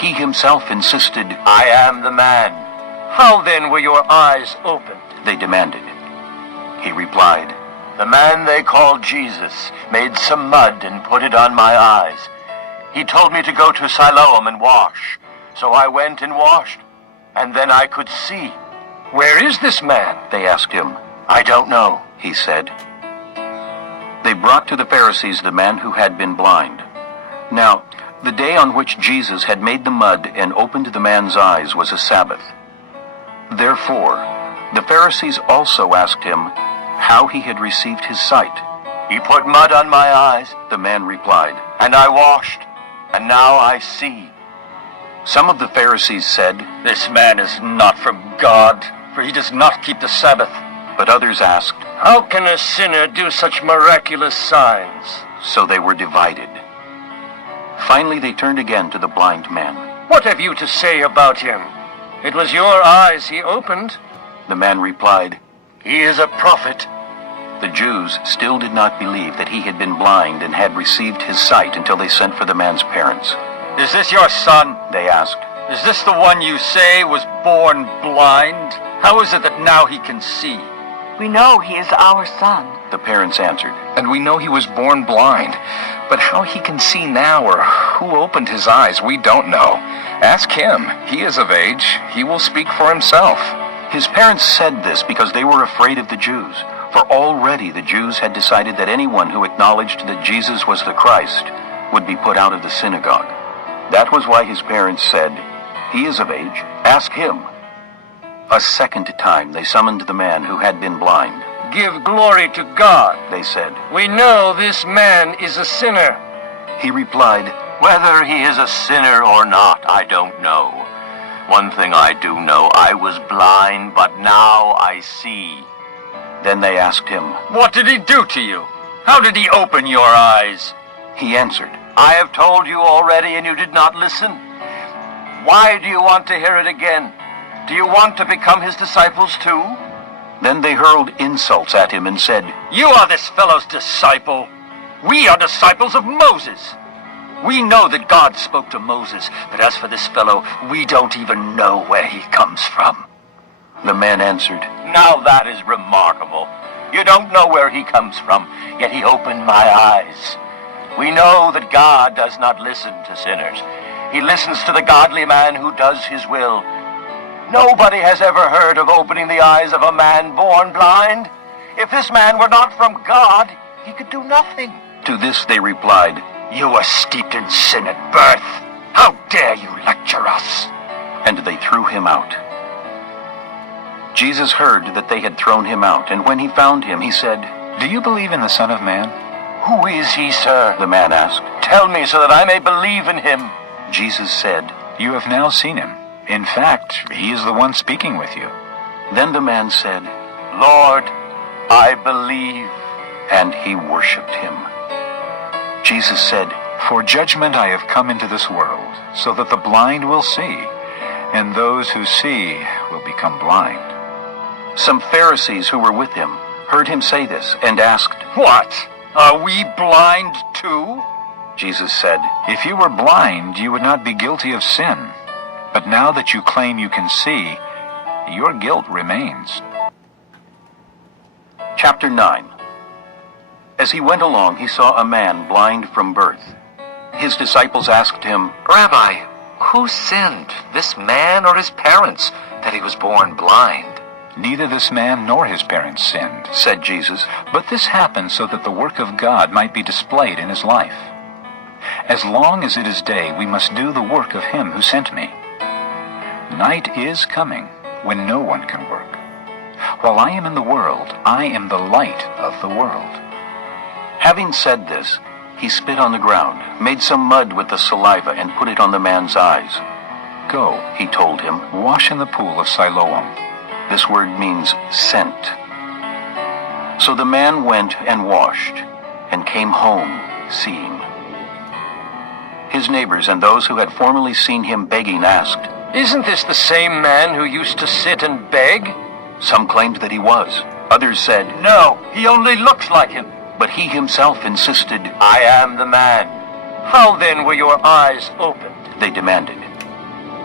He himself insisted, I am the man. How then were your eyes opened? They demanded. He replied, The man they called Jesus made some mud and put it on my eyes. He told me to go to Siloam and wash. So I went and washed, and then I could see. Where is this man? They asked him. I don't know, He said. They brought to the Pharisees the man who had been blind. Now, the day on which Jesus had made the mud and opened the man's eyes was a Sabbath. Therefore, the Pharisees also asked him how he had received his sight. He put mud on my eyes, The man replied. and I washed, and now I see. Some of the Pharisees said, This man is not from God, for he does not keep the Sabbath. but others asked, How can a sinner do such miraculous signs? so they were divided. Finally they turned again to the blind man. What have you to say about him? It was your eyes he opened. The man replied. He is a prophet. The Jews still did not believe that he had been blind and had received his sight until they sent for the man's parents. Is this your son? They asked. Is this the one you say was born blind? How is it that now he can see? We know he is our son. The parents answered. And we know he was born blind. But how he can see now or who opened his eyes, we don't know. Ask him. He is of age. He will speak for himself. His parents said this because they were afraid of the Jews, for already the Jews had decided that anyone who acknowledged that Jesus was the Christ would be put out of the synagogue. That was why his parents said, He is of age. Ask him. A second time they summoned the man who had been blind. Give glory to God. They said. We know this man is a sinner. He replied, Whether he is a sinner or not, I don't know. One thing I do know, I was blind, but now I see. Then they asked him. What did he do to you? How did he open your eyes? He answered, I have told you already, and you did not listen. Why do you want to hear it again? Do you want to become his disciples too? Then they hurled insults at him and said, You are this fellow's disciple. We are disciples of Moses. We know that God spoke to Moses, but as for this fellow, we don't even know where he comes from. The man answered, Now that is remarkable. You don't know where he comes from, yet he opened my eyes. We know that God does not listen to sinners. He listens to the godly man who does his will. Nobody has ever heard of opening the eyes of a man born blind. If this man were not from God, he could do nothing. To this they replied, You were steeped in sin at birth. How dare you lecture us? and they threw him out. Jesus heard that they had thrown him out, and when he found him, he said, Do you believe in the Son of Man? Who is he, sir? The man asked. Tell me so that I may believe in him. Jesus said, You have now seen him. In fact, he is the one speaking with you. Then the man said, Lord, I believe. and he worshipped him. Jesus said, For judgment I have come into this world, so that the blind will see, and those who see will become blind. Some Pharisees who were with him heard him say this and asked, What? Are we blind too? Jesus said, If you were blind, you would not be guilty of sin. But now that you claim you can see, your guilt remains. Chapter 9. As he went along, he saw a man blind from birth. His disciples asked him, Rabbi, who sinned, this man or his parents, that he was born blind? Neither this man nor his parents sinned, said Jesus. but this happened so that the work of God might be displayed in his life. As long as it is day, we must do the work of him who sent me. Night is coming when no one can work. While I am in the world, I am the light of the world. Having said this, he spit on the ground, made some mud with the saliva, and put it on the man's eyes. Go, He told him. wash in the pool of Siloam. This word means sent. So the man went and washed, and came home seeing. His neighbors and those who had formerly seen him begging asked, Isn't this the same man who used to sit and beg? Some claimed that he was. Others said, No, he only looks like him. but he himself insisted. I am the man. How then were your eyes opened? They demanded.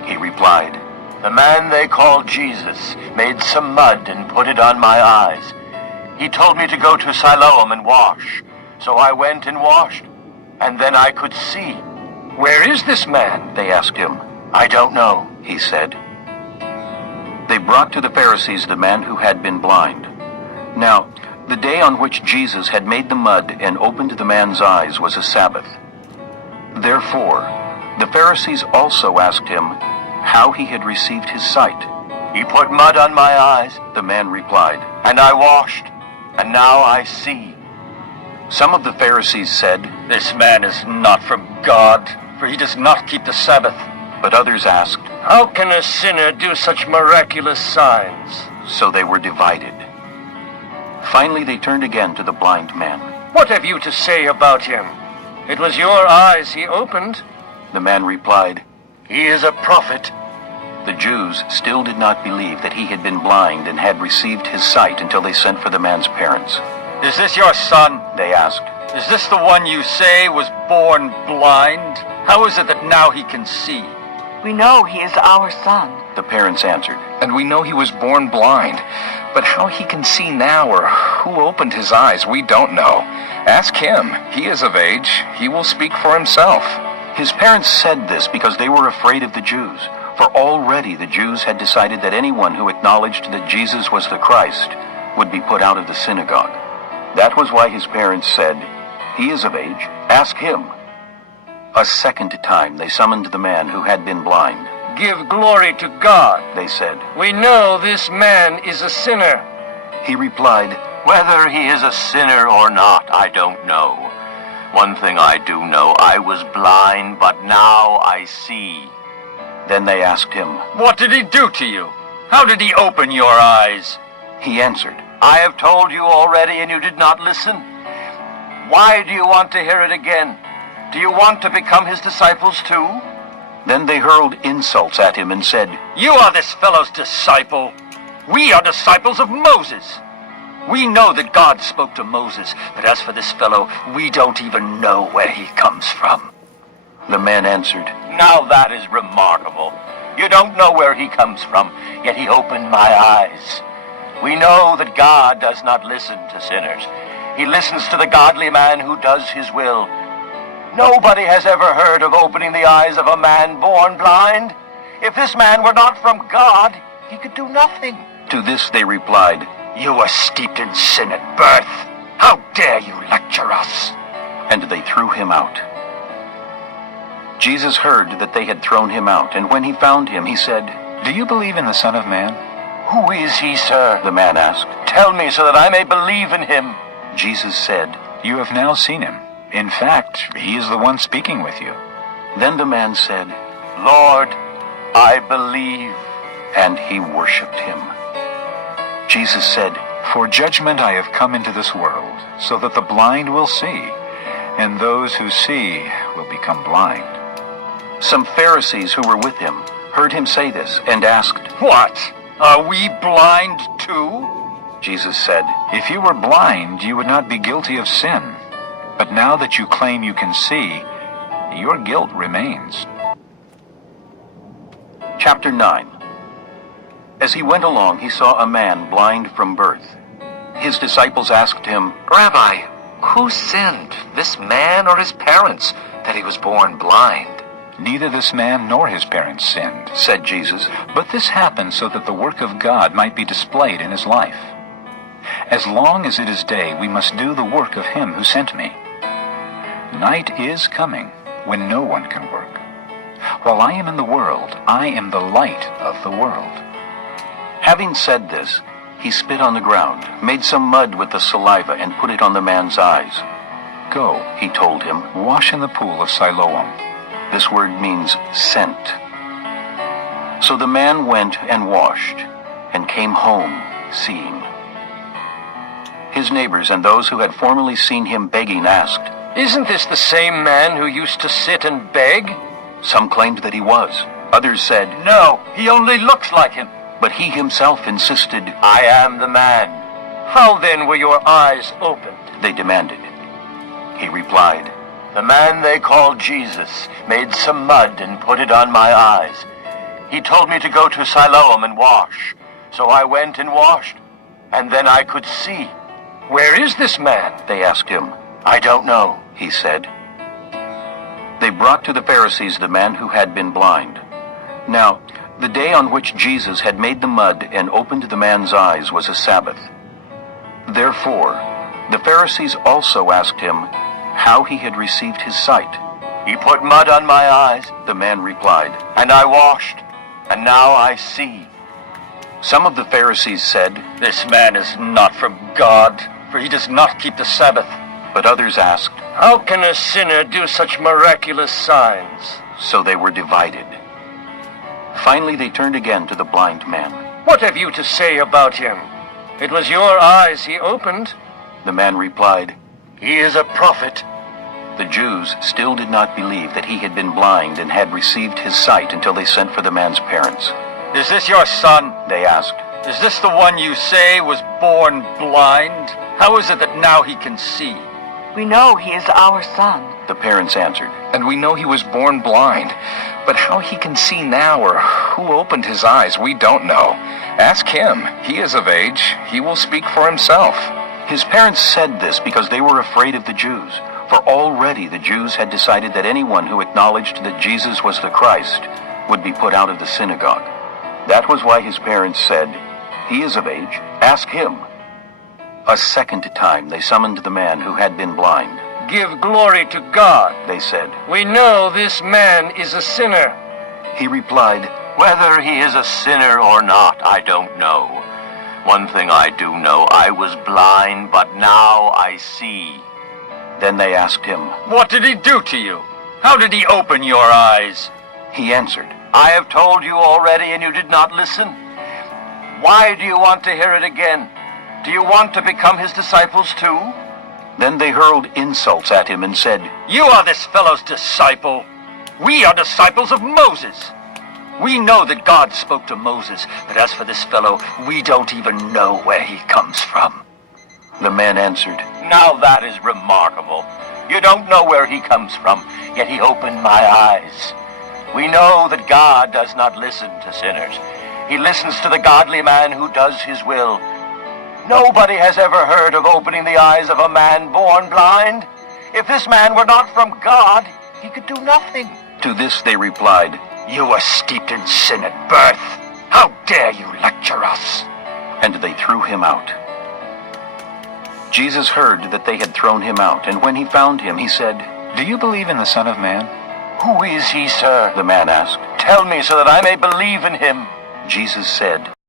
He replied, The man they call Jesus made some mud and put it on my eyes. He told me to go to Siloam and wash. So I went and washed, and then I could see. Where is this man? They asked him. I don't know. He said. They brought to the Pharisees the man who had been blind. Now, the day on which Jesus had made the mud and opened the man's eyes was a Sabbath. Therefore, the Pharisees also asked him how he had received his sight. He put mud on my eyes, The man replied. and I washed, and now I see. Some of the Pharisees said, This man is not from God, for he does not keep the Sabbath. but others asked, How can a sinner do such miraculous signs? so they were divided. Finally they turned again to the blind man. What have you to say about him? It was your eyes he opened. The man replied. He is a prophet. The Jews still did not believe that he had been blind and had received his sight until they sent for the man's parents. Is this your son? They asked. Is this the one you say was born blind? How is it that now he can see? We know he is our son. The parents answered. And we know he was born blind. But how he can see now or who opened his eyes, we don't know. Ask him. He is of age. He will speak for himself. His parents said this because they were afraid of the Jews, for already the Jews had decided that anyone who acknowledged that Jesus was the Christ would be put out of the synagogue. That was why his parents said, He is of age, ask him. A second time they summoned the man who had been blind. Give glory to God. They said. We know this man is a sinner. He replied, Whether he is a sinner or not, I don't know. One thing I do know, I was blind, but now I see. Then they asked him. What did he do to you? How did he open your eyes? He answered, I have told you already, and you did not listen. Why do you want to hear it again? Do you want to become his disciples too? Then they hurled insults at him and said, You are this fellow's disciple. We are disciples of Moses. We know that God spoke to Moses, but as for this fellow, we don't even know where he comes from. The man answered, Now that is remarkable. You don't know where he comes from, yet he opened my eyes. We know that God does not listen to sinners. He listens to the godly man who does his will. Nobody has ever heard of opening the eyes of a man born blind. If this man were not from God, he could do nothing. To this they replied, You were steeped in sin at birth. How dare you lecture us? and they threw him out. Jesus heard that they had thrown him out, and when he found him, he said, Do you believe in the Son of Man? Who is he, sir? The man asked. Tell me so that I may believe in him. Jesus said, You have now seen him. In fact, he is the one speaking with you. Then the man said, Lord, I believe. and he worshipped him. Jesus said, For judgment I have come into this world, so that the blind will see, and those who see will become blind. Some Pharisees who were with him heard him say this and asked. What? Are we blind too? Jesus said, If you were blind, you would not be guilty of sin. But now that you claim you can see, your guilt remains. Chapter 9. As he went along, he saw a man blind from birth. His disciples asked him, Rabbi, who sinned, this man or his parents, that he was born blind? Neither this man nor his parents sinned, said Jesus, but this happened so that the work of God might be displayed in his life. As long as it is day, we must do the work of him who sent me. Night is coming when no one can work. While I am in the world, I am the light of the world. Having said this, he spit on the ground, made some mud with the saliva, and put it on the man's eyes. Go, He told him. wash in the pool of Siloam. This word means sent. So the man went and washed, and came home seeing. His neighbors and those who had formerly seen him begging asked. Isn't this the same man who used to sit and beg? Some claimed that he was. Others said, No, he only looks like him. but he himself insisted. I am the man. How then were your eyes opened? They demanded. He replied, The man they call Jesus made some mud and put it on my eyes. He told me to go to Siloam and wash. So I went and washed, and then I could see. Where is this man? They asked him. I don't know. He said. They brought to the Pharisees the man who had been blind. Now, the day on which Jesus had made the mud and opened the man's eyes was a Sabbath. Therefore, the Pharisees also asked him how he had received his sight. He put mud on my eyes, The man replied. and I washed, and now I see. Some of the Pharisees said, This man is not from God, for he does not keep the Sabbath. but others asked, How can a sinner do such miraculous signs? so they were divided. Finally they turned again to the blind man. What have you to say about him? It was your eyes he opened. The man replied. He is a prophet. The Jews still did not believe that he had been blind and had received his sight until they sent for the man's parents. Is this your son? They asked. Is this the one you say was born blind? How is it that now he can see? We know he is our son. The parents answered. And we know he was born blind. But how he can see now or who opened his eyes, we don't know. Ask him. He is of age. He will speak for himself. His parents said this because they were afraid of the Jews, for already the Jews had decided that anyone who acknowledged that Jesus was the Christ would be put out of the synagogue. That was why his parents said, He is of age. Ask him. A second time they summoned the man who had been blind. Give glory to God. They said. We know this man is a sinner. He replied, Whether he is a sinner or not, I don't know. One thing I do know, I was blind, but now I see. Then they asked him. What did he do to you? How did he open your eyes? He answered, I have told you already, and you did not listen. Why do you want to hear it again? Do you want to become his disciples too? Then they hurled insults at him and said, You are this fellow's disciple. We are disciples of Moses. We know that God spoke to Moses, but as for this fellow, we don't even know where he comes from. The man answered, Now that is remarkable. You don't know where he comes from, yet he opened my eyes. We know that God does not listen to sinners. He listens to the godly man who does his will. Nobody has ever heard of opening the eyes of a man born blind. If this man were not from God, he could do nothing. To this they replied, You were steeped in sin at birth. How dare you lecture us? and they threw him out. Jesus heard that they had thrown him out, and when he found him, he said, Do you believe in the Son of Man? Who is he, sir? The man asked. Tell me so that I may believe in him. Jesus said,